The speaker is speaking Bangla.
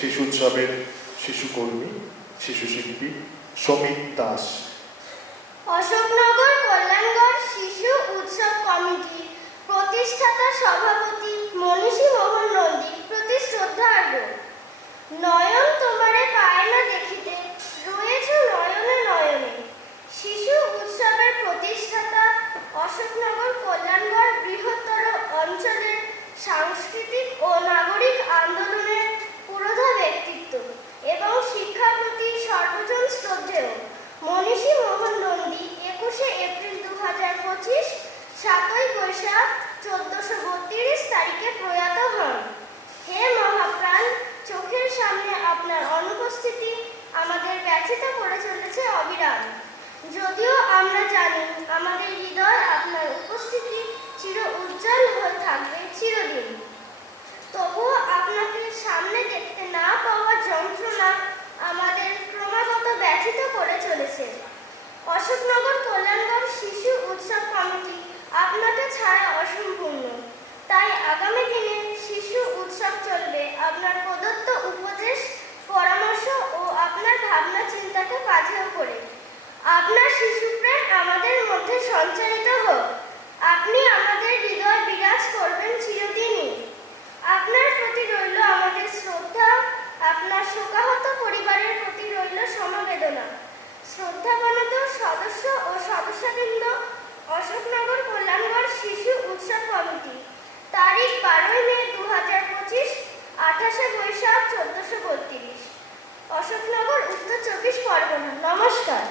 শিশু উৎসবের শিশুকর্মী শিশু শিল্পী সমীর দাস। অশোকনগর কল্যাণগড় শিশু উৎসব কমিটির প্রতিষ্ঠাতা সভাপতি মনীষী মোহন নন্দীর প্রতি শ্রদ্ধার্ঘ নয়ন তোমারে পায় না দেখিতে, রয়েছ নয়নে নয়নে। শিশু উৎসবের প্রতিষ্ঠাতা অশোকনগর কল্যাণগড় সাতই বৈশাখ চোদ্দশো বত্রিশ তারিখে প্রয়াত হন। হে মহাপ্রাণ, চোখের সামনে আপনার অনুপস্থিতি আমাদের ব্যথিত করে চলেছে অবিরাম। যদিও আমরা জানি আমাদের হৃদয় আপনার ছাড়া অসম্পূর্ণ তাই আগামী দিনে শিশু উৎসব চলবে। আপনার প্রদত্ত উপদেশ, পরামর্শ ও আপনার ভাবনা চিন্তাকে কাজেও করে। আপনার শিশু প্রেম আমাদের মধ্যে সঞ্চারিত হোক। আপনি আমাদের হৃদয় বিরাজ করবেন চিরদিনই। আপনার প্রতি রইল আমাদের শ্রদ্ধা। আপনার শোকাহত পরিবারের প্রতি রইল সমবেদনা। শ্রদ্ধাবনত সদস্য ও সদস্য আঠাশে বৈশাখ চোদ্দশো বত্রিশ। অশোকনগর উত্তর চব্বিশ পরগনা। নমস্কার।